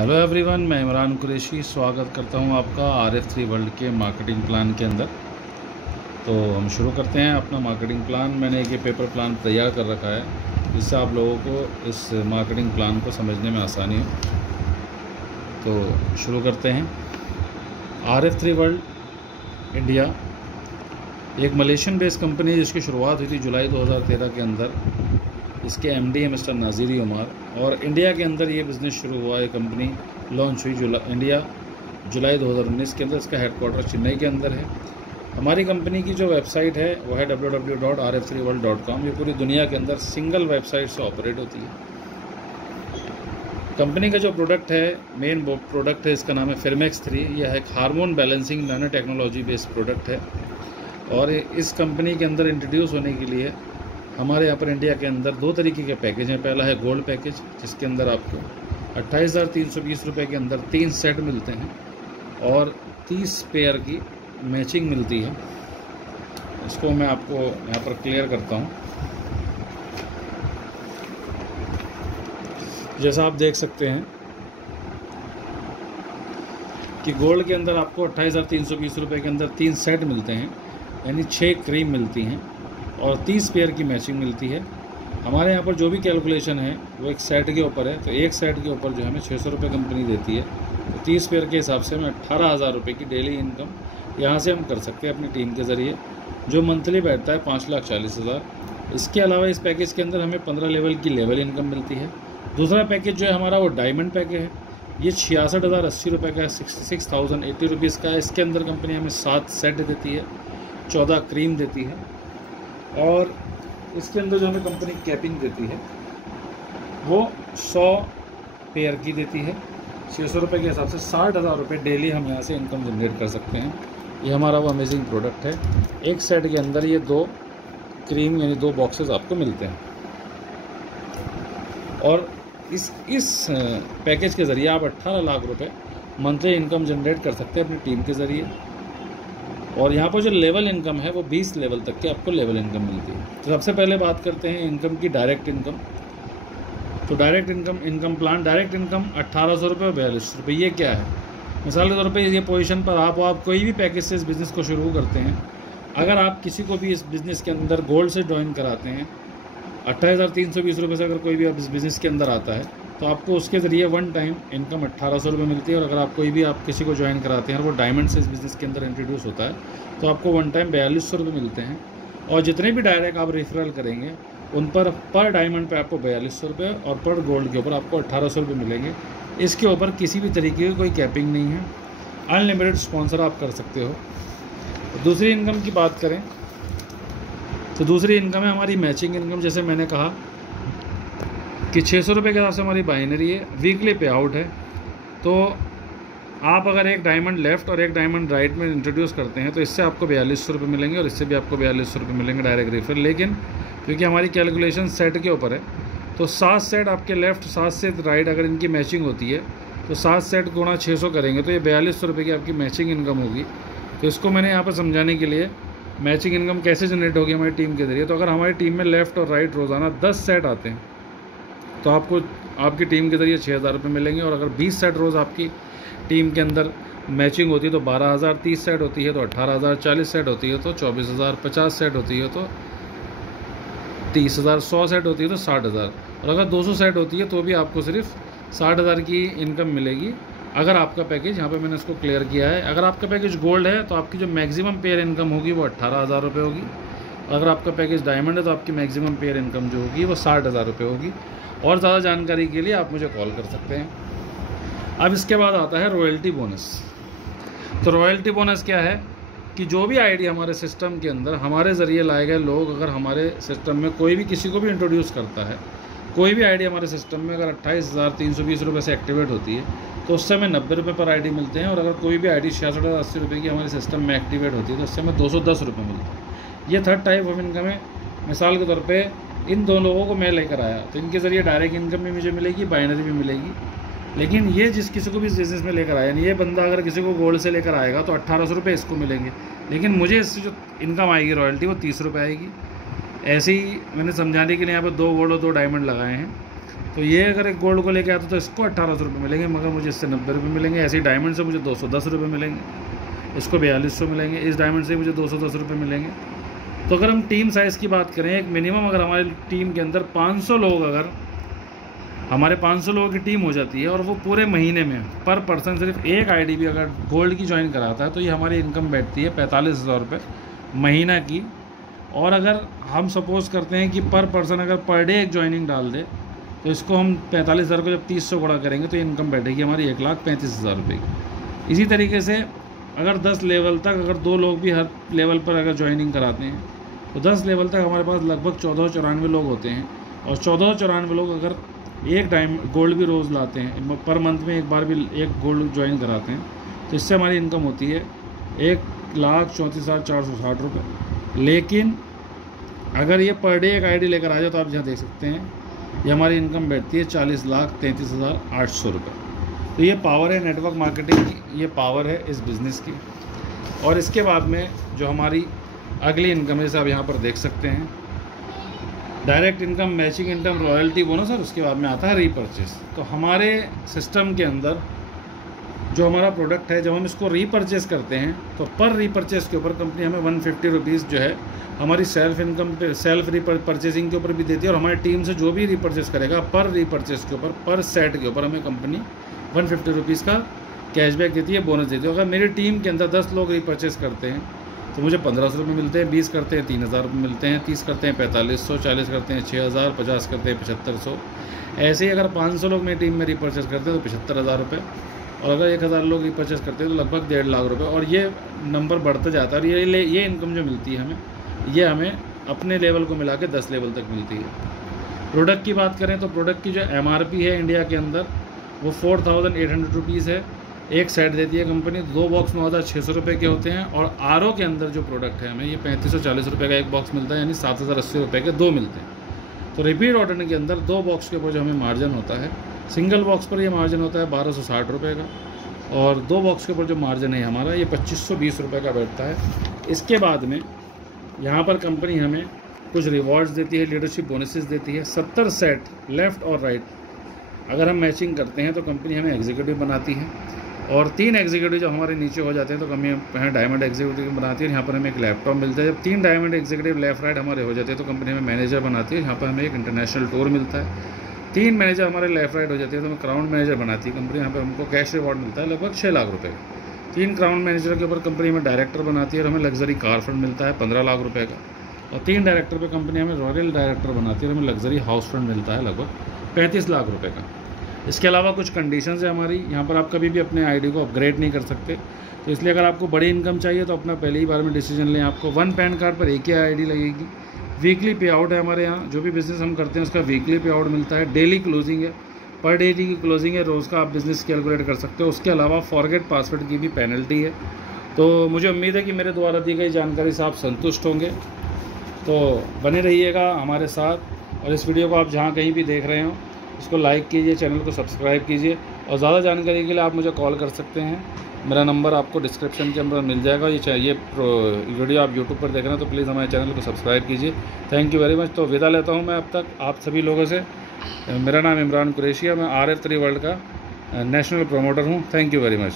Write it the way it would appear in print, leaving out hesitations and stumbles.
Hello everyone, मैं इमरान कुरैशी स्वागत करता हूं आपका RF3 वर्ल्ड के मार्केटिंग प्लान के अंदर। तो हम शुरू करते हैं अपना मार्केटिंग प्लान। मैंने एक पेपर प्लान तैयार कर रखा है जिससे आप लोगों को इस मार्केटिंग प्लान को समझने में आसानी हो। तो शुरू करते हैं। RF3 वर्ल्ड इंडिया एक मलेशियन बेस्ड कंपनी है जिसकी शुरुआत हुई थी जुलाई 2013 के अंदर। इसके MD है मिस्टर नाज़िरी उमर, और इंडिया के अंदर ये बिज़नेस शुरू हुआ। ये कंपनी लॉन्च हुई जुलाई 2019 के अंदर। इसका हेडक्वार्टर चेन्नई के अंदर है। हमारी कंपनी की जो वेबसाइट है वो है www.rf3world.com। ये पूरी दुनिया के अंदर सिंगल वेबसाइट से ऑपरेट होती है। कंपनी का जो प्रोडक्ट है, मेन प्रोडक्ट है, इसका नाम है फिरमेक्स 3। यह एक hormone balancing nano technology based product है, और इस कंपनी के अंदर इंट्रोड्यूस होने के लिए हमारे यहाँ पर इंडिया के अंदर दो तरीके के पैकेज हैं। पहला है गोल्ड पैकेज, जिसके अंदर आपको 28,320 रुपये के अंदर 3 सेट मिलते हैं और 30 पेयर की मैचिंग मिलती है। इसको मैं आपको यहाँ पर क्लियर करता हूँ। जैसा आप देख सकते हैं कि गोल्ड के अंदर आपको 28,320 रुपये के अंदर 3 सेट मिलते हैं, यानी 6 क्रीम मिलती हैं और 30 पेयर की मैचिंग मिलती है। हमारे यहाँ पर जो भी कैलकुलेशन है वो एक सेट के ऊपर है, तो एक सेट के ऊपर जो हमें 600 रुपये कंपनी देती है। तो 30 पेयर के हिसाब से हमें 18,000 रुपये की डेली इनकम यहाँ से हम कर सकते हैं अपनी टीम के ज़रिए, जो मंथली बैठता है 5,40,000। इसके अलावा इस पैकेज के अंदर हमें 15 लेवल की लेवल इनकम मिलती है। दूसरा पैकेज जो है हमारा वो डायमंड पैकेज है। ये 66,080 रुपये का है, 66,080 रुपीज़ का है। इसके अंदर कंपनी हमें 7 सेट देती है, 14 क्रीम देती है, और इसके अंदर जो हमें कंपनी कैपिंग देती है वो 100 पेयर की देती है। 600 रुपये के हिसाब से 60,000 रुपये डेली हम यहाँ से इनकम जनरेट कर सकते हैं। ये हमारा वो अमेजिंग प्रोडक्ट है। एक सेट के अंदर ये 2 क्रीम यानी 2 बॉक्सेस आपको मिलते हैं, और इस पैकेज के ज़रिए आप 18 लाख रुपये मंथली इनकम जनरेट कर सकते हैं अपनी टीम के ज़रिए। और यहाँ पर जो लेवल इनकम है वो 20 लेवल तक के आपको लेवल इनकम मिलती है। तो सबसे पहले बात करते हैं इनकम की, डायरेक्ट इनकम। तो direct income plan, direct income 1,800 रुपये और 42 रुपये। ये क्या है? मिसाल के तौर पे ये पोजीशन पर आप कोई भी पैकेज से इस बिज़नेस को शुरू करते हैं। अगर आप किसी को भी इस बिज़नेस के अंदर गोल्ड से ज्वाइन कराते हैं, 28,320 रुपये से अगर कोई भी इस बिज़नेस के अंदर आता है तो आपको उसके ज़रिए वन टाइम इनकम 1,800 रुपये मिलती है। और अगर आप किसी को ज्वाइन कराते हैं और वो डायमंड से इस बिज़नेस के अंदर इंट्रोड्यूस होता है तो आपको वन टाइम 4,200 रुपये मिलते हैं। और जितने भी डायरेक्ट आप रेफरल करेंगे उन पर डायमंड पे आपको 4,200 रुपये और पर गोल्ड के ऊपर आपको 1,800 रुपये मिलेंगे। इसके ऊपर किसी भी तरीके की कोई कैपिंग नहीं है। अनलिमिटेड स्पॉन्सर आप कर सकते हो। दूसरी इनकम की बात करें तो दूसरी इनकम है हमारी मैचिंग इनकम। जैसे मैंने कहा कि 600 रुपये के हिसाब से हमारी बाइनरी है, वीकली पे आउट है। तो आप अगर एक डायमंड लेफ़्ट और एक डायमंड राइट में इंट्रोड्यूस करते हैं तो इससे आपको 4,200 रुपये मिलेंगे, और इससे भी आपको 4,200 रुपये मिलेंगे डायरेक्ट रेफर। लेकिन क्योंकि हमारी कैलकुलेशन सेट के ऊपर है तो 7 सेट आपके लेफ़्ट, 7 से राइट अगर इनकी मैचिंग होती है तो 7 सेट गुणा 600 करेंगे तो ये 4,200 रुपये की आपकी मैचिंग इनकम होगी। तो इसको मैंने यहाँ पर समझाने के लिए, मैचिंग इनकम कैसे जनरेट होगी हमारी टीम के ज़रिए। तो अगर हमारी टीम में लेफ़्ट और राइट रोज़ाना 10 सेट आते हैं तो आपको आपकी टीम के ज़रिए 6,000 रुपये मिलेंगे। और अगर 20 सेट रोज़ आपकी टीम के अंदर मैचिंग होती है तो 12,000, 30 सेट होती है तो 18,000, 40 सेट होती है तो 24,000, 50 सेट होती है तो 30,000, 100 सेट होती है तो 60,000, और अगर 200 सेट होती है तो भी आपको सिर्फ 60,000 की इनकम मिलेगी। अगर आपका पैकेज, यहाँ पे मैंने इसको क्लियर किया है, अगर आपका पैकेज गोल्ड है तो आपकी जो मैक्सिमम पेयर इनकम होगी वो 18,000 रुपये होगी। अगर आपका पैकेज डायमंड है तो आपकी मैक्सिमम पेयर इनकम जो होगी वो 60,000 रुपये होगी। और ज़्यादा जानकारी के लिए आप मुझे कॉल कर सकते हैं। अब इसके बाद आता है रॉयल्टी बोनस। तो रॉयल्टी बोनस क्या है कि जो भी आईडी हमारे सिस्टम के अंदर हमारे ज़रिए लाए गए लोग, अगर हमारे सिस्टम में कोई भी किसी को भी इंट्रोड्यूस करता है, कोई भी आईडी हमारे सिस्टम में अगर 28,320 रुपये से एक्टिवेट होती है तो उससे हमें 90 रुपये पर आईडी मिलते हैं। और अगर कोई भी आईडी 66,080 रुपये की हमारे सिस्टम में एक्टिवेट होती है तो उससे हमें 210 रुपये मिलते हैं। ये थर्ड टाइप ऑफ इनकम है। मिसाल के तौर पे इन दो लोगों को मैं लेकर आया तो इनके ज़रिए डायरेक्ट इनकम भी मुझे मिलेगी, बाइनरी भी मिलेगी। लेकिन ये जिस किसी को भी इस बिज़नेस में लेकर आया, यानी ये बंदा अगर किसी को गोल्ड से लेकर आएगा तो 1,800 रुपये इसको मिलेंगे, लेकिन मुझे इससे जो इनकम आएगी रॉयल्टी वो 30 रुपये आएगी। ऐसे ही मैंने समझाने के लिए यहाँ पर 2 गोल्ड और 2 डायमंड लगाए हैं। तो ये अगर एक गोल्ड को लेके आता तो इसको 1800 रुपये मिलेंगे, मगर मुझे इससे 90 रुपये मिलेंगे। ऐसे ही डायमंड से मुझे 210 रुपये मिलेंगे, इसको 4200 मिलेंगे। इस डायमंड से मुझे 210 रुपये मिलेंगे। तो अगर हम टीम साइज़ की बात करें, एक मिनिमम अगर हमारी टीम के अंदर 500 लोग, अगर हमारे 500 लोगों की टीम हो जाती है और वो पूरे महीने में पर पर्सन सिर्फ एक आईडी भी अगर गोल्ड की ज्वाइन कराता है, तो ये हमारी इनकम बैठती है 45,000 रुपये महीना की। और अगर हम सपोज़ करते हैं कि पर पर्सन अगर पर डे एक ज्वाइनिंग डाल दे, तो इसको हम 45,000 को जब 30 से गुणा करेंगे तो इनकम बैठेगी हमारी 1,35,000 रुपये की। इसी तरीके से अगर 10 लेवल तक अगर 2 लोग भी हर लेवल पर अगर ज्वाइनिंग कराते हैं, तो 10 लेवल तक हमारे पास लगभग 1494 लोग होते हैं। और 1494 लोग अगर एक डायमंड गोल्ड भी रोज़ लाते हैं, पर मंथ में एक बार भी एक गोल्ड ज्वाइन कराते हैं, तो इससे हमारी इनकम होती है 1,34,460 रुपये। लेकिन अगर ये पर डे एक आईडी लेकर आ जाए, तो आप यहाँ देख सकते हैं ये हमारी इनकम बैठती है 40,33,800 रुपये। तो ये पावर है नेटवर्क मार्केटिंग की, ये पावर है इस बिज़नेस की। और इसके बाद में जो हमारी अगली इनकम है, जैसे आप यहाँ पर देख सकते हैं, direct income, matching income, royalty, bonus, और उसके बाद में आता है रीपरचेस। तो हमारे सिस्टम के अंदर जो हमारा प्रोडक्ट है, जब हम इसको रीपरचेस करते हैं, तो पर रीपरचेस के ऊपर कंपनी हमें 150 रुपीज़ जो है हमारी सेल्फ इनकम पे, सेल्फ परचेसिंग के ऊपर भी देती है। और हमारी टीम से जो भी रीपरचेस करेगा, पर रीपरचेस के ऊपर, पर सेट के ऊपर हमें कंपनी 150 रुपीज़ का कैशबैक देती है, बोनस देती है। अगर मेरी टीम के अंदर 10 लोग रीपरचेस करते हैं, तो मुझे 1500 रुपये मिलते हैं, 20 करते हैं 3000 रुपये मिलते हैं, 30 करते हैं 4500, 40 करते हैं 6000, 50 करते हैं 7500। ऐसे ही अगर 500 लोग मेरी टीम में रीपरचेस करते हैं तो 75,000 रुपये, और अगर 1000 लोग रिपर्चेस करते हैं तो लगभग 1.5 लाख रुपए। और ये नंबर बढ़ता जाता है। और ये इनकम जो मिलती है हमें, ये हमें अपने लेवल को मिला के 10 लेवल तक मिलती है। प्रोडक्ट की बात करें तो प्रोडक्ट की जो MRP है इंडिया के अंदर वो 4,800 रुपीज़ है। एक सेट देती है कंपनी, 2 बॉक्स में 600 रुपये के होते हैं। और RO के अंदर जो प्रोडक्ट है हमें ये 3540 रुपये का एक बॉक्स मिलता है, यानी 7,080 रुपये के 2 मिलते हैं। तो रिपीट ऑर्डर के अंदर 2 बॉक्स के ऊपर जो हमें मार्जिन होता है, सिंगल बॉक्स पर ये मार्जिन होता है 1260 रुपये का, और 2 बॉक्स के ऊपर जो मार्जिन है हमारा ये 2520 रुपये का बैठता है। इसके बाद में यहाँ पर कंपनी हमें कुछ रिवॉर्ड्स देती है, लीडरशिप बोनसेस देती है। 70 सेट लेफ़्ट और राइट अगर हम मैचिंग करते हैं तो कंपनी हमें एग्जीक्यूटिव बनाती है, और 3 एग्जीक्यूटिव जब हमारे नीचे हो जाते हैं तो कंपनी हमें डायमंड एग्जीक्यूटिव बनाती है। यहाँ पर हमें एक लैपटॉप मिलता है। जब 3 डायमंड एग्जीक्यूटिव लेफ्ट राइट हमारे हो जाते हैं तो कंपनी हमें मैनेजर बनाती है। यहाँ पर हमें एक इंटरनेशनल टूर मिलता है। 3 मैनेजर हमारे लेफ्ट राइट हो जाते हैं तो हमें क्राउन मैनेजर बनाती है कंपनी। यहाँ पर हमको कैश रिवॉर्ड मिलता है लगभग 6 लाख रुपये का। 3 क्राउन मैनेजर के ऊपर कंपनी हमें डायरेक्टर बनाती है और हमें लग्जरी कार फंड मिलता है 15 लाख रुपये का। और 3 डायरेक्टर पे कंपनी हमें रॉयल डायरेक्टर बनाती है और हमें लग्जरी हाउस फंड मिलता है लगभग 35 लाख रुपये का। इसके अलावा कुछ कंडीशंस है हमारी। यहाँ पर आप कभी भी अपने आईडी को अपग्रेड नहीं कर सकते, तो इसलिए अगर आपको बड़ी इनकम चाहिए तो अपना पहले ही बार में डिसीजन लें। आपको 1 पैन कार्ड पर एक ही आईडी लगेगी। वीकली पे आउट है हमारे यहाँ, जो भी बिज़नेस हम करते हैं उसका वीकली पे आउट मिलता है। डेली क्लोजिंग है, पर डे की क्लोजिंग है, रोज़ का आप बिज़नेस कैलकुलेट कर सकते हो। उसके अलावा फॉरगेट पासवर्ड की भी पेनल्टी है। तो मुझे उम्मीद है कि मेरे द्वारा दी गई जानकारी से आप संतुष्ट होंगे। तो बने रहिएगा हमारे साथ, और इस वीडियो को आप जहाँ कहीं भी देख रहे हो इसको लाइक कीजिए, चैनल को सब्सक्राइब कीजिए, और ज़्यादा जानकारी के लिए आप मुझे कॉल कर सकते हैं। मेरा नंबर आपको डिस्क्रिप्शन के अंदर मिल जाएगा। ये वीडियो आप यूट्यूब पर देख रहे हैं तो प्लीज़ हमारे चैनल को सब्सक्राइब कीजिए। Thank you very much. तो विदा लेता हूँ मैं अब तक आप सभी लोगों से। मेरा नाम इमरान कुरैशी है, मैं RF3 वर्ल्ड का नेशनल प्रमोटर हूँ। Thank you very much.